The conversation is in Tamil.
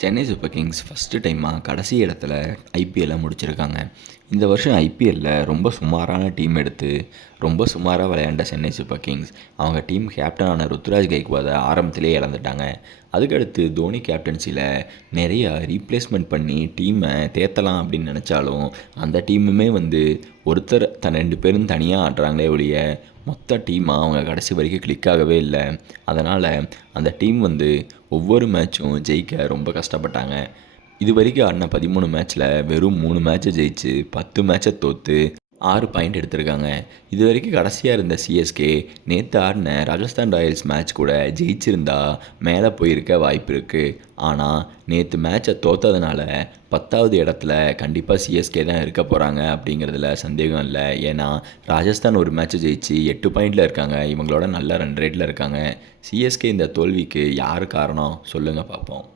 சென்னை சூப்பர் கிங்ஸ் ஃபஸ்ட்டு டைமாக கடைசி இடத்துல ஐபிஎல்லை முடிச்சிருக்காங்க. இந்த வருஷம் ஐபிஎல்லில் ரொம்ப சுமாரான டீம் எடுத்து ரொம்ப சுமாராக விளையாண்ட சென்னை சூப்பர் கிங்ஸ் அவங்க டீம் கேப்டனான ருத்துராஜ் கைக்வாதை ஆரம்பத்திலே இழந்துட்டாங்க. அதுக்கடுத்து தோனி கேப்டன்சியில் நிறையா ரீப்ளேஸ்மெண்ட் பண்ணி டீமை தேற்றலாம் அப்படின்னு நினச்சாலும் அந்த டீமுமே ஒருத்தர் 2 பேரும் தனியாக ஆடுறாங்களே ஒழிய மொத்த டீமாக அவங்க கடைசி வரைக்கும் கிளிக் ஆகவே இல்லை. அதனால் அந்த டீம் ஒவ்வொரு மேட்சும் ஜெயிக்க ரொம்ப கஷ்டப்பட்டாங்க. இது வரைக்கும் ஆடின 13 மேட்ச்சில் வெறும் 3 மேட்சை ஜெயிச்சு 10 மேட்சை தோற்று 6 பாயிண்ட் எடுத்திருக்காங்க. இது வரைக்கும் கடைசியாக இருந்த சிஎஸ்கே நேற்று ஆடின ராஜஸ்தான் ராயல்ஸ் மேட்ச் கூட ஜெயிச்சிருந்தா மேலே போயிருக்க வாய்ப்பு இருக்குது. ஆனால் நேற்று மேட்சை தோற்றதுனால 10வது இடத்துல கண்டிப்பாக சிஎஸ்கே தான் இருக்க போகிறாங்க அப்படிங்கிறதுல சந்தேகம் இல்லை. ஏன்னா ராஜஸ்தான் ஒரு மேட்ச்சை ஜெயிச்சு 8 பாயிண்டில் இருக்காங்க. இவங்களோட நல்ல ரன் ரேட்டில் இருக்காங்க. சிஎஸ்கே இந்த தோல்விக்கு யார் காரணம் சொல்லுங்கள் பார்ப்போம்.